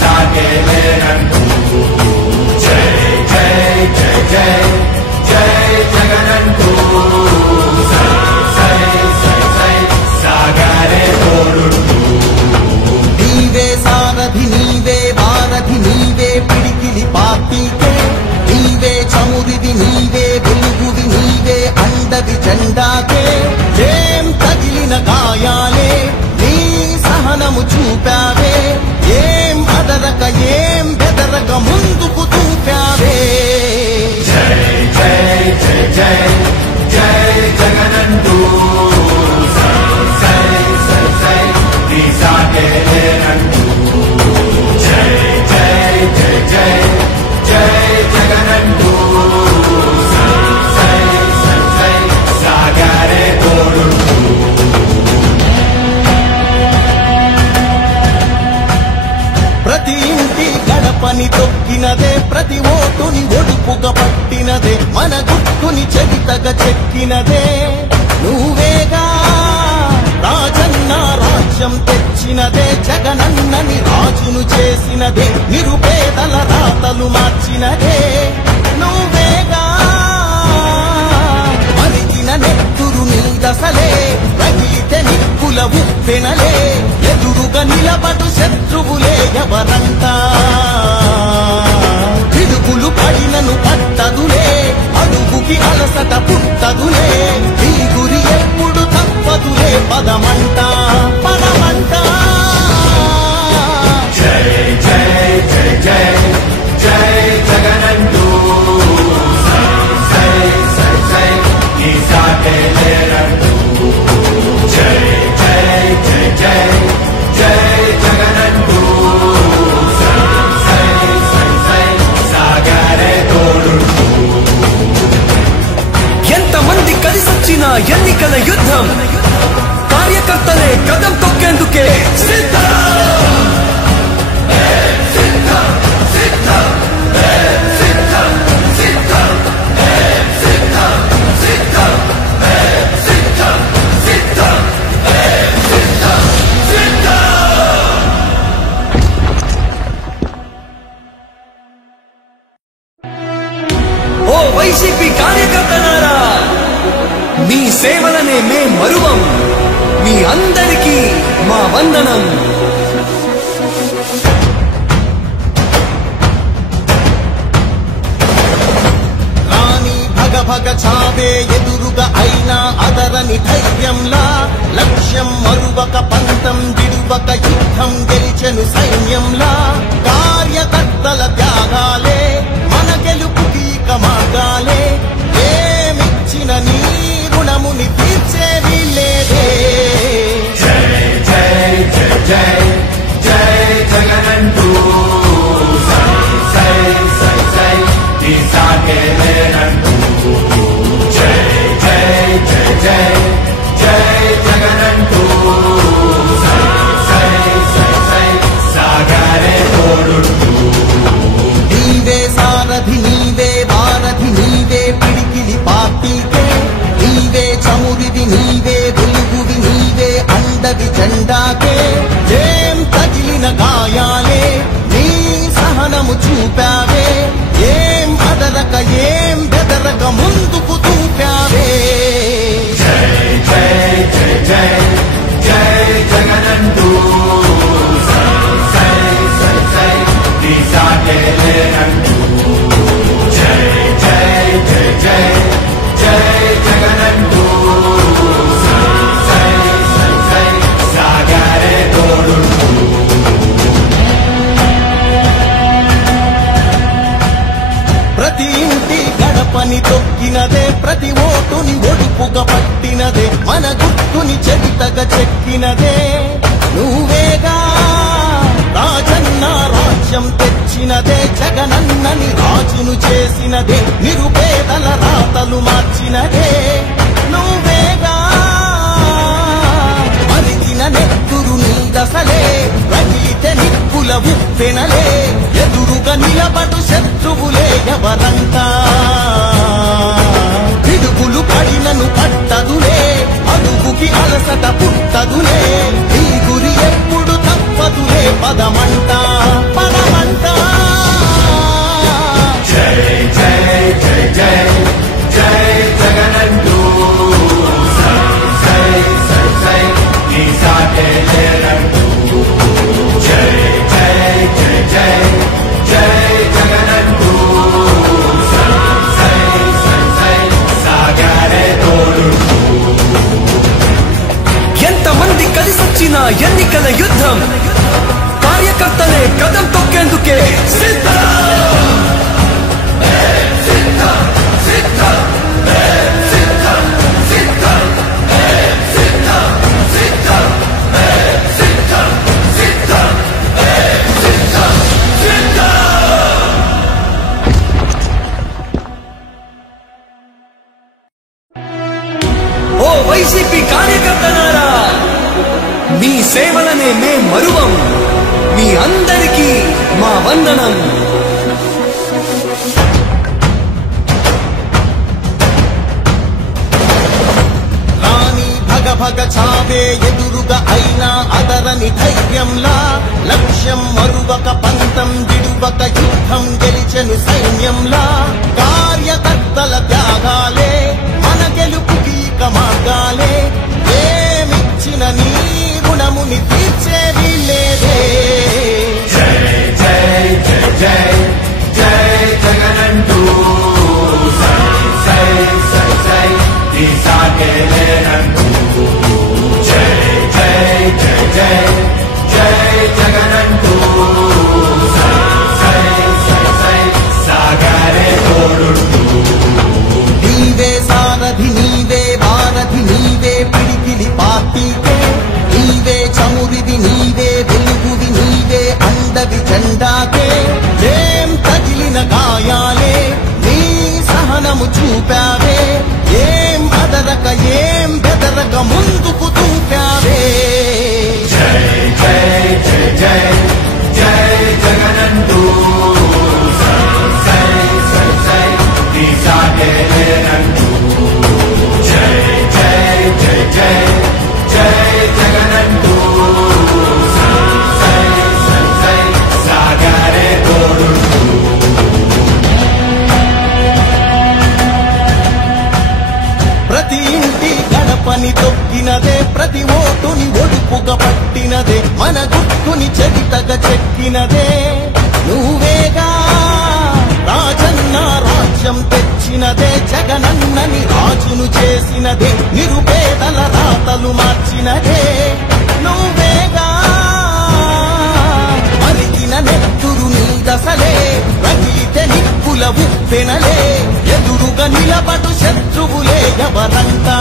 సాగే లేనంటూ జై జై జై జై జై జగనంటూ సై సై సై సై సాగరే తోడుంటూ నీవే సారథి నీవే వారధి నీవే పిడికిలి పార్టీకే నీవే చమురిది నీవే వెలుగువి నీవే అండవి జెండాకే ఏం తగిలిన గాయాలే నీ సహనము చూపావే ఏం అదరక ఏం బెదరక ముందుకు చూపావే జై జై జై జై జై జగనంటూ సై సై సై సై నీ సాగే లేనంటూ జై జై జై జై జై జగనంటూ సై సై సై సై సాగరే తోడుంటూ ప్రతి ఇంటి గడపని తొక్కినదే ప్రతి ఓటుని ఒడుపుగా పట్టినదే మన గుట్టుని చరితగా చెక్కినదే నువ్వేగా రాజన్న రాజ్యం తెచ్చినదే జగనన్నని రాజును చేసినదే నిరుపేదల రాతలు మార్చినదే నువ్వేగా మరిగిన నెత్తురు నీ దశలే రగిలితే నిప్పుల ఉప్పెనలే ఎదురుగా నిలబడు శత్రువులే ఎవరంతా పిడుగులు పడినను పట్టదులే అడుగుకి అలసట పుట్టదులే ఈ గురి ఎప్పుడు తప్పదులే పదమంట పదమంట జై జై జై జై జై జగనంటూ సై సై సై సై నీ సాగే లేనంటూ జై జై జై జై జై జగనంటూ సై సై సై సై సాగరే తోడుంటూ ఎంతమంది కలిసొచ్చిన ఎన్నికల యుద్ధం కార్యకర్తలే కదం తొక్కేందుకే ఓ వైసీపీ కార్యకర్తలారా మీ సేవలనే మే మరువం మీ అందరికీ మా వందనం రాణి భగ భగ చావే ఎదురుగా అయినా అదరని ధైర్యంలా లక్ష్యం మరువక పంతం విడువక యుద్ధం గెలిచెను సైన్యంలా కార్యకర్తల త్యాగాలే మన గెలుపుకి మార్గాలే ఏమిచ్చిన నీ రుణముని తీర్చేవి లేదే జై జై జై జై జై జగనంటూ సై సై సై సై నీ సాగే లేనంటూ జై జై జై జై జై జగనంటూ సై సై సై సై సాగరే తోడుంటూ నీవే సారథి నీవే వారధి నీవే పిడికిలి పార్టీకే నీవే చమురిది నీవే వెలుగువి నీవే అండవి జెండాకే ఏం తగిలిన గాయాలే నీ సహనము చూపావే ఏం అదరక ఏం బెదరక ముందుకు చూపావే జై జై జై జై జై జగనంటూ సై సై సై సై నీ సాగే లేనంటూ జై జై జై జై జై జగనంటూ సై సై సై సై సాగరే తోడుంటూ ప్రతి ఇంటి గడపని తొక్కినదే ప్రతి ఓటుని ఒడుపుగా పట్టినదే మన గుట్టుని చరితగా చెక్కినదే నువ్వేగా రాజన్న రాజ్యం తెచ్చినదే జగనన్నని రాజును చేసినదే నిరుపేదల రాతలు మార్చినదే నువ్వేగా మరిగిన నెత్తురు నీ దశలే రగిలితే నిప్పుల ఉప్పెనలే ఎదురుగా నిలబడు శత్రువులే ఎవరంతా పిడుగులు పడినను పట్టదులే అడుగుకి అలసట పుట్టదులే ఈ గురి ఎప్పుడు తప్పదులే పదమంట వందనం. భగ చావే ఎదురుగా అయినా అదరని ధైర్యంలా లక్ష్యం మరువక పంతం విడువక యుద్ధం గెలిచెను సైన్యంలా కార్యకర్తల త్యాగాలే మన గెలుపుకి ఇక మార్గాలే ఏమిచ్చిన నీ గుణముని తీర్చేది లేదే. జై జై జై జై జై జగనంటూ సై సై సై సై నీ సాటే లేనంటూ జై జై జై జై జై జగనంటూ సై సై సై సై సాగరే తోడుంటూ నీవే సారథి నీవే వారధి నీవే పిడికిలి పార్టీకే నీవే చమురిది నీవే వెలుగువి నీవే అండవి జెండాకే ఏం తగిలిన గాయాలే నీ సహనము చూపావే ఏం అదరక ఏం బెదరక ముందుకు చూపావే. జై జై జై జై జై జగనంటూ సై సై సై సై నీ సాటే లేనంటూ జై జై జై జై జై జగనంటూ సై సై సై సై సాగరే తోడుంటూ ప్రతి ఇంటి గడపని తొక్కినదే ప్రతి ఓటుని ఒడుపుగా పట్టినదే మన గుట్టుని చరితగా చెక్కినదే నువ్వేగా రాజన్న రాజ్యం తెచ్చినదే జగనన్నని రాజును చేసినదే నిరుపేదల రాతలు మార్చినదే నువ్వేగా మరిగిన నెత్తురు నీ దశలే రగిలితే నిప్పుల ఉప్పెనలే ఎదురుగా నిలబడు శత్రువులే ఎవరంతా